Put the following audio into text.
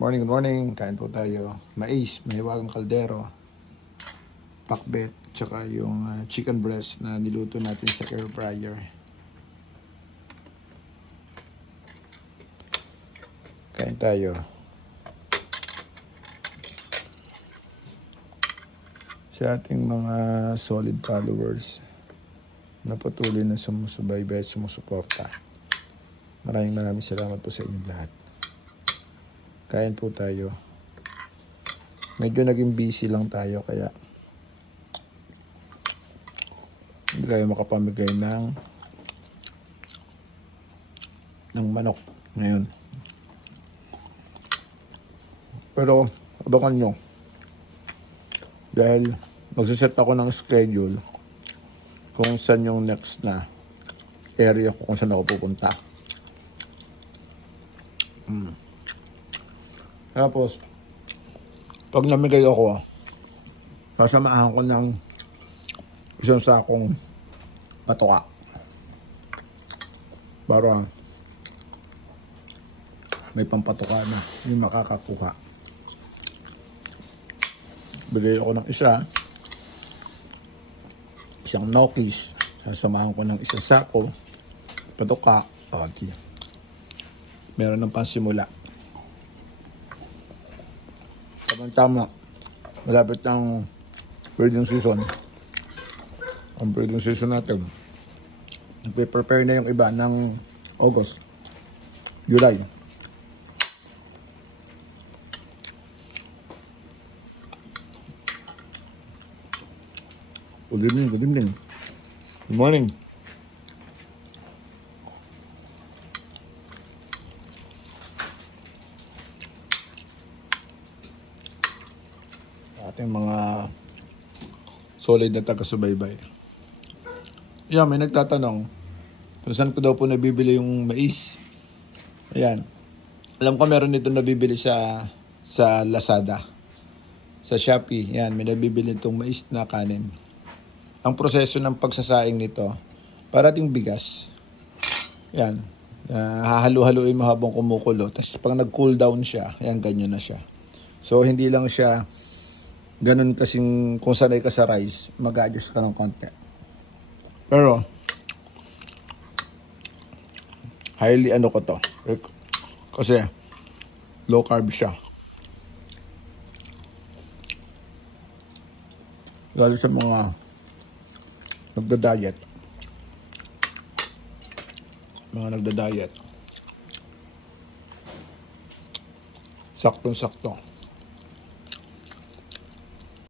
Morning, good morning. Kain po tayo. Mais, may hiwagang kaldero, pakbet, tsaka yung chicken breast na niluto natin sa air fryer. Kain tayo. Sa ating mga solid followers na patuloy na sumusubaybay at sumusuporta. Maraming salamat po sa inyong lahat. Kain po tayo. Medyo naging busy lang tayo kaya hindi tayo makapamigay ng manok ngayon. Pero abangan nyo. Dahil magsiset ako ng schedule kung saan yung next na area kung saan ako pupunta. Tapos, pag namigay ako, sasamahan ko ng isang sakong patuka. Para may pampatuka na yung makakakuha. Bigay ako ng isang nokis. Sasamahan ko ng isang sako, patuka. Okay. Meron ng pansimula. Tama, malapit ng breeding season. Ang breeding season natin, nagpe-prepare na yung iba ng August, July. Good evening. Good morning. Ating mga solid na taga-subaybay. Yan, may nagtatanong kung saan ko daw po nabibili yung mais. Ayan. Alam ko meron nito nabibili sa Lazada. Sa Shopee. Yan, may nabibili itong mais na kanin. Ang proseso ng pagsasaing nito, parating bigas. Yan. Hahalu-haluin mo habang kumukulo. Tapos pag nag-cool down siya, yan, ganyan na siya. So, hindi lang siya ganun kasing kung sanay ka sa rice, mag-adjust ka ng konti. Pero, highly ko to. Kasi, low carb siya. Lalo sa mga nagda-diet. Saktong-sakto.